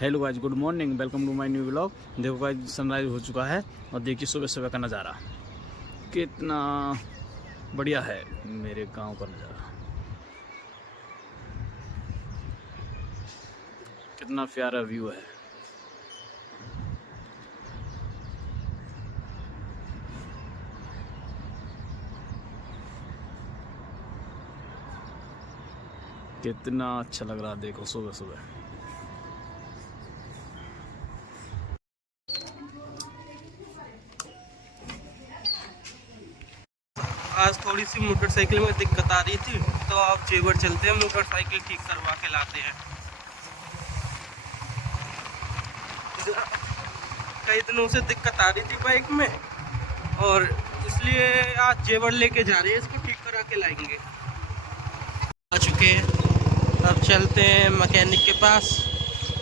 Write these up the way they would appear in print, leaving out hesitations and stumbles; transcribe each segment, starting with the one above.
Hello guys, good morning, welcome to my new vlog. देखो guys, sunrise हो चुका है और देखिए सुबह सुबह का नज़ारा कितना बढ़िया है। मेरे गांव का नज़ारा कितना प्यारा व्यू है। कितना अच्छा लग रहा है, देखो सुबह सुबह। आज थोड़ी सी मोटरसाइकिल में दिक्कत आ रही थी, तो आप जेवर चलते हैं, मोटरसाइकिल ठीक करवा के लाते हैं। कई दिनों से दिक्कत आ रही थी बाइक में, और इसलिए आज जेवर लेके जा रहे हैं, इसको ठीक करा के लाएंगे। आ चुके हैं, अब चलते हैं मैकेनिक के पास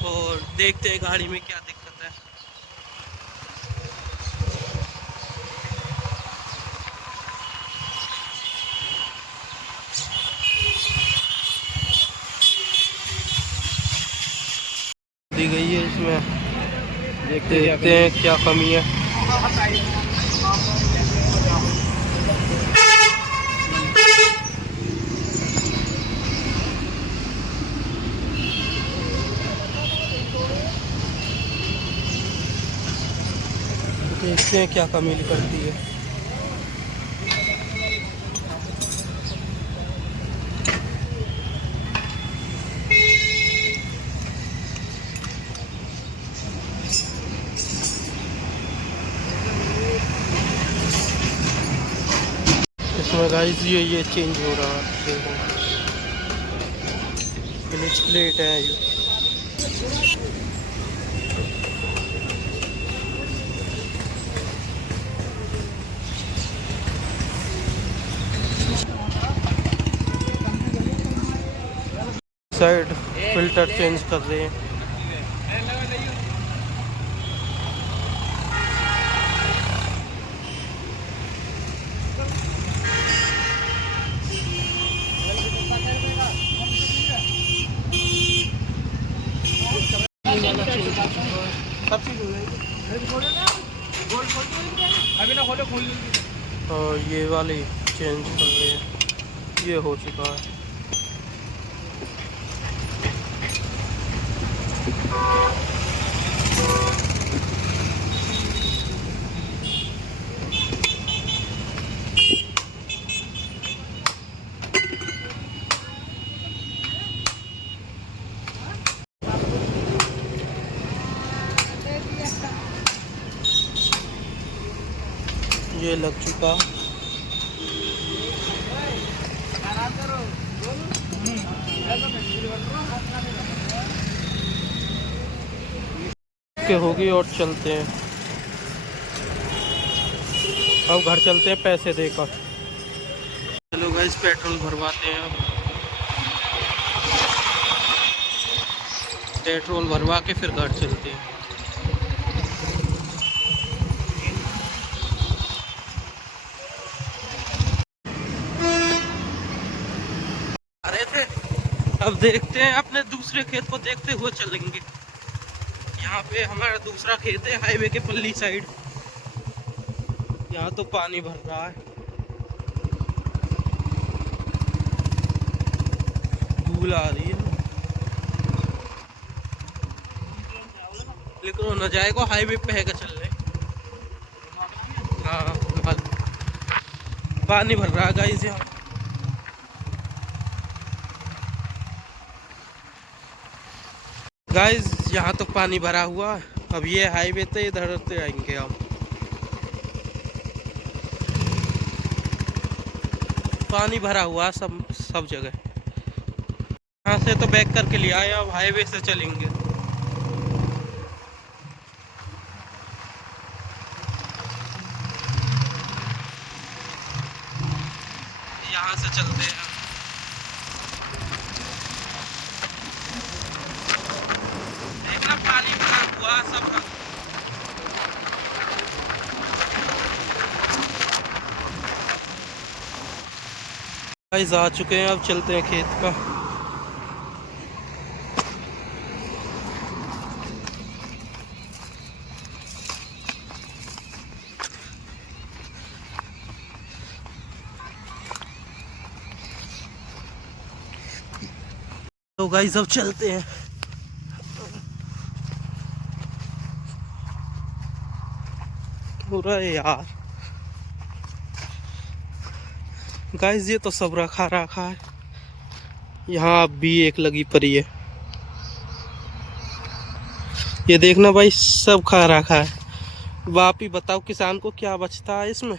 और देखते हैं गाड़ी में क्या दिक्कत है। दी गई है इसमें, देखते हैं क्या कमी है। देखते हैं क्या कमी निकलती है। इसमें गाइस ये चेंज हो रहा है, देखो क्लच प्लेट है ये। साइड फिल्टर चेंज कर रहे हैं। और ये वाली चेंज कर रहे हैं, ये हो चुका है। ये लग चुका। के होगी और चलते हैं। अब घर चलते हैं पैसे देकर। चलो गाइस, पेट्रोल भरवाते हैं। अब पेट्रोल भरवा के फिर घर चलते हैं। अरे थे, अब देखते हैं, अपने दूसरे खेत को देखते हुए चलेंगे। यहाँ पे हमारा दूसरा खेत है, हाईवे के पल्ली साइड। यहाँ तो पानी भर रहा है, धूल आ रही है, लेकिन वो न जाएगा, हाईवे पे है चल रहे। हाँ, पानी भर रहा है गाइस यहाँ। गाइस यहाँ तो पानी भरा हुआ है। अब ये हाईवे पे इधर से आएंगे हम। पानी भरा हुआ सब जगह। यहाँ से तो बैक करके लिया है, अब हाईवे से चलेंगे। यहाँ से चलते हैं। देखना पानी भरा हुआ सब। गाइस आ चुके हैं, अब चलते हैं खेत का। तो गाइस अब चलते हैं। पूरा यार गाइस ये तो सब रखा है, यहाँ भी एक लगी पड़ी है। ये देखना भाई सब खा रखा है। अब आप ही बताओ किसान को क्या बचता है इसमें,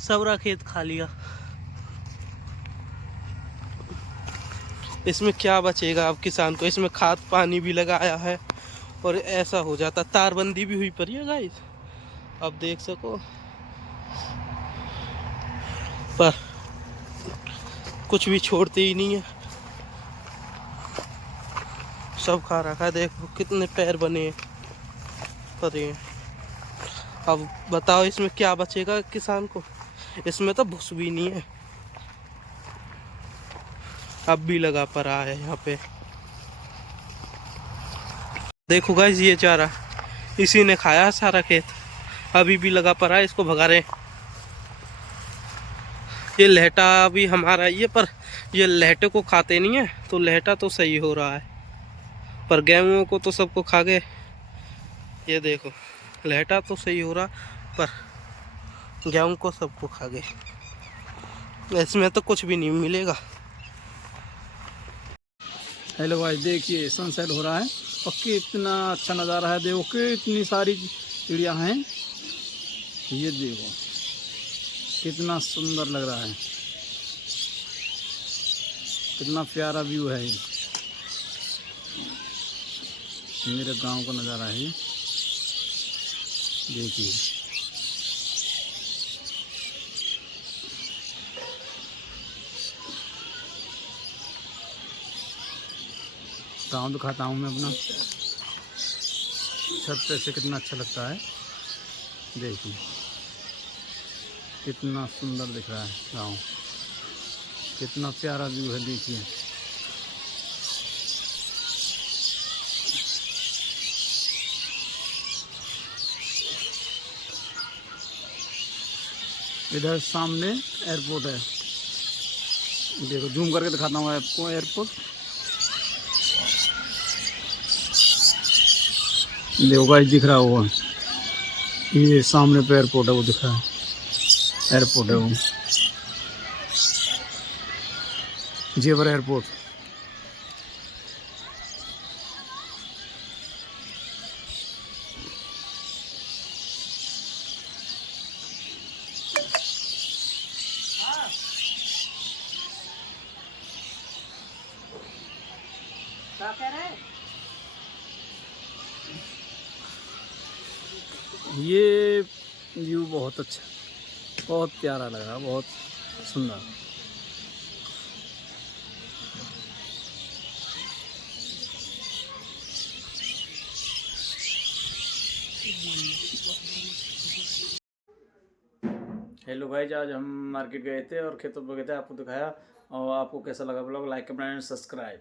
सबरा खेत खा लिया, इसमें क्या बचेगा अब किसान को। इसमें खाद पानी भी लगाया है और ऐसा हो जाता। तारबंदी भी हुई पड़ी है गाइस, अब देख सको, पर कुछ भी छोड़ते ही नहीं है, सब खा रखा है। देखो कितने पैर बने हैं पड़े हैं। अब बताओ इसमें क्या बचेगा किसान को, इसमें तो भूस भी नहीं है। अब भी लगा पड़ा है यहाँ पे, देखो गाइस ये चारा इसी ने खाया सारा खेत, अभी भी लगा पड़ा है, इसको भगा रहे। ये लहटा भी हमारा ये, पर ये लहटे को खाते नहीं है, तो लहटा तो सही हो रहा है, पर गेहूं को तो सबको खा गए। ये देखो लहटा तो सही हो रहा, पर गेहूं को सबको खा गए, इसमें तो कुछ भी नहीं मिलेगा। हेलो भाई, देखिए सनसेट हो रहा है और कितना अच्छा नज़ारा है। देखो कितनी सारी चिड़िया हैं, ये देखो कितना सुंदर लग रहा है, कितना प्यारा व्यू है ये। मेरे गांव का नज़ारा है ये, देखिए। गाँव दिखाता हूँ मैं अपना, छत पे से कितना अच्छा लगता है। देखिए कितना सुंदर दिख रहा है गाँव, कितना प्यारा व्यू है, देखिए। इधर सामने एयरपोर्ट है, देखो जूम करके दिखाता हूँ आपको एयरपोर्ट। देखो गाइस दिख रहा होगा, ये सामने पे एयरपोर्ट है, वो दिख रहा है, एयरपोर्ट है वो, जेवर एयरपोर्ट। ये व्यू बहुत अच्छा, बहुत प्यारा लगा, बहुत सुंदर। हेलो गाइस, आज हम मार्केट गए थे और खेतों पर गए थे, आपको दिखाया। और आपको कैसा लगा ब्लॉग, लाइक कमेंट सब्सक्राइब।